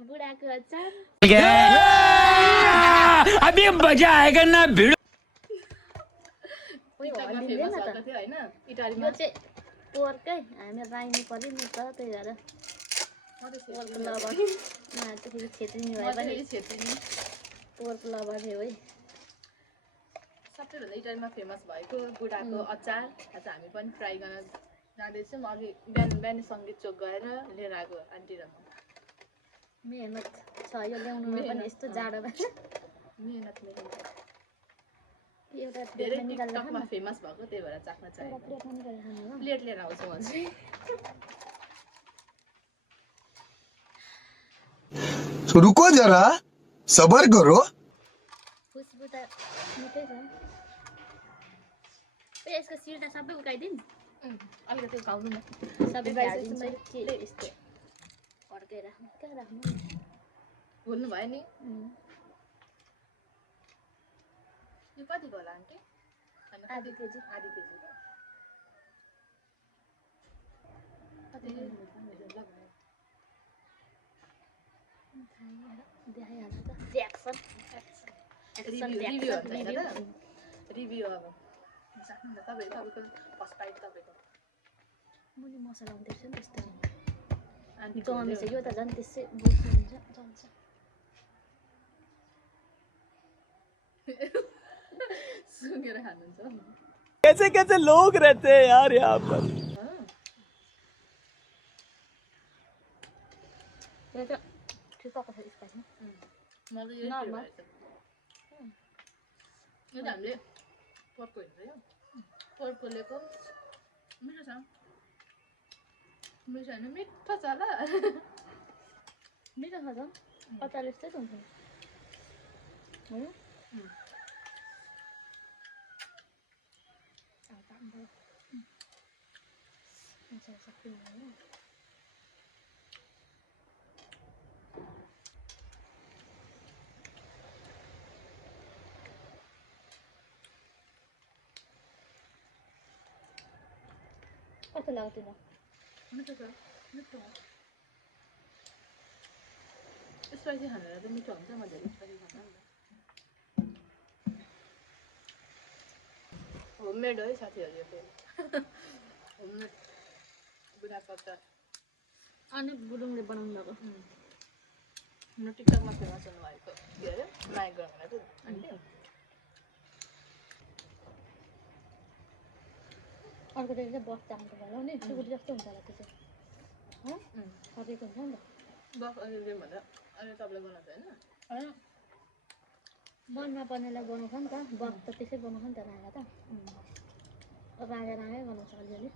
बुढाको अचार अभी मजा आएगा ना भिड टिकटकमा फेमस भएको थियो हैन इटालीमा यो चाहिँ पोर्कै हामी राइनु पर्यो नि त त्यही भएर पोर्क लभर चाहिँ छेत्री भए पनि छेत्री पोर्क लभर थियो है सबैभन्दा इटालीमा फेमस भएको बुढाको अचार आज हामी पनि ट्राई गर्न जाँदैछौँ अघि बिहान सङ्गीत चोक गएर लिएर आएको आन्टी र म मेहनत छ यो ल्याउनुमा पनि यस्तो जाडोमा मेहनत एउटा धेरै टिकटकमा फेमस भएको त्यही भएर चाख्न चाहेँ प्लेट लिएर आउँछु म चाहिँ रुको जरा सबर करो खुसबु त निकै छ यसको सिर्ना सबै उकाइदिन् अलिकति खाउनु न सबै खाइदिन्छ के यस्तो फर्केर राख्नु कहाँ राख्नु भुल्नु भयो नि यो कतिको होला आन्टी आधी केजी आधी केजी देखाइहाल्नु त एक्सन रिभ्यू अब सक्नु न तपाईँको फर्स्ट बाइट तपाईँको मुनि मसला हुँदैछ नि त्यस्तो आन्टी जमेछ यो त झन् त्यसै बुझ्नु हुन्छ जम्छ सुँगेर खानुहुन्छ कैसे कैसे लोग रहते हैं यार यहाँ पर यो त ठिकको छ स्पाइस मलाई यो नर्मल यो त हामीले पोर्कको हेर्यो पोर्कको लिएको मिठो छ मिठो होइन मिठो छ ल मिठो छ त अचार यस्तै त हुन्छ हो कस्तो लाग्यो तिमीलाई मिठो छ मिठो स्पाइसी खानेर त मिठो हुन्छ मजाले स्पाइसी खान्छ नि त होममेड हो है साथीहरू यो फेरि होममेड बुढाको अचार अनि गुरुङले बनाउनु भएको हाम्रो टिकटकमा फेमस हुनुभएको के अरे माया गर्नु भनेको आन्टी अर्को चाहिँ बफ चामलको भयो नि सुकुटी जस्तो हुन्छ होला त्यो चाहिँ हो फर्केको हुन्छ नि त बफ अहिले भन्दा अहिले तपाईँले बनाउँछ होइन मनमा पर्नेलाई बनाउँछ नि त बफ त त्यसै बनाउँछ नि त रागा त रागा रागै बनाउँछ अलिअलि